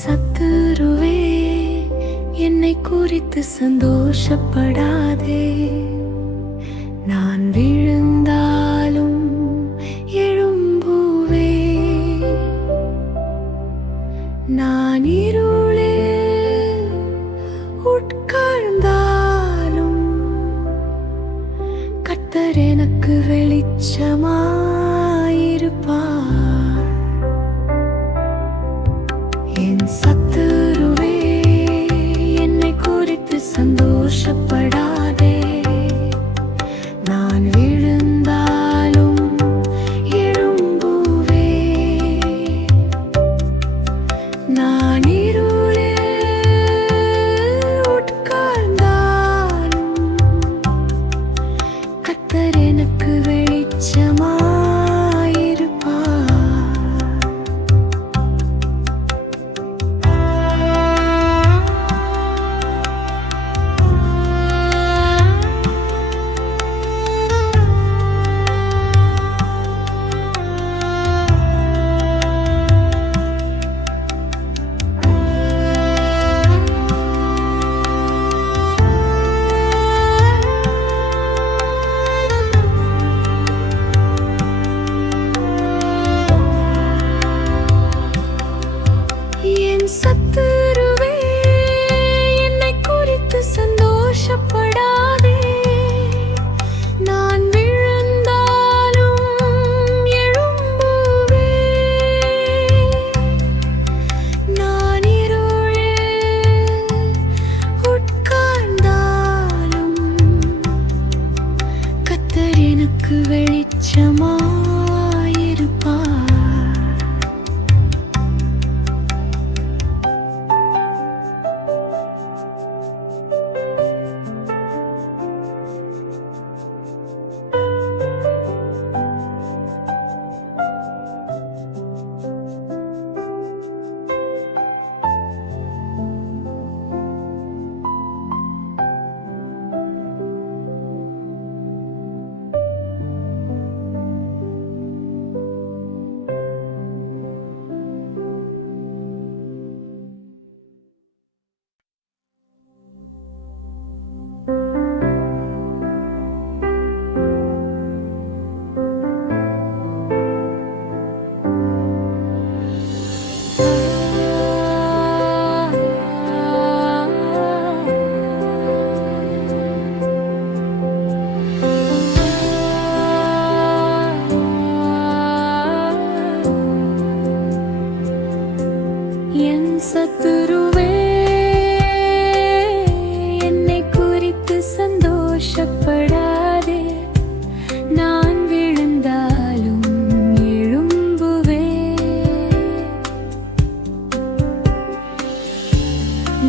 சத்துருவே என்னை குறித்து சந்தோஷப்படாதே. நான் விழுந்தாலும் எழும்புவே. நான் இருளே உட்கார்ந்தாலும் கத்தர் எனக்கு வெளிச்சமாயிருப்பார். சத்துருவே என்னை குறித்து சந்தோஷப்படாதே. நான் விழுந்தாலும் எழும்புவே நான் இருளில் உட்கார்ந்தாலும் கத்தர் எனக்கு ты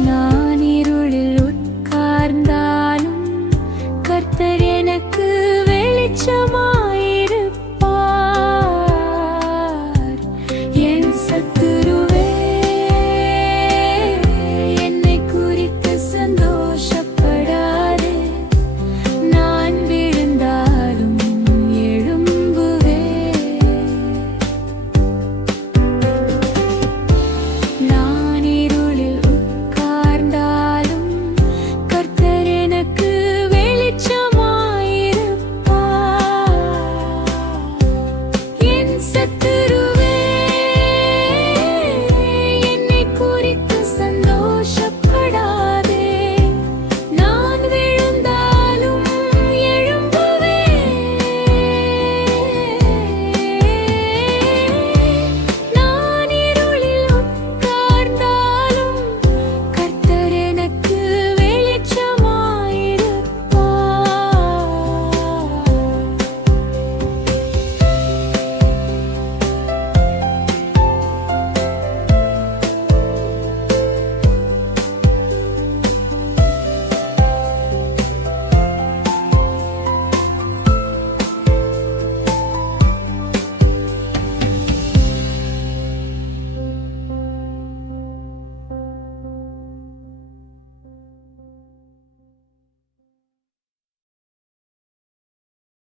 know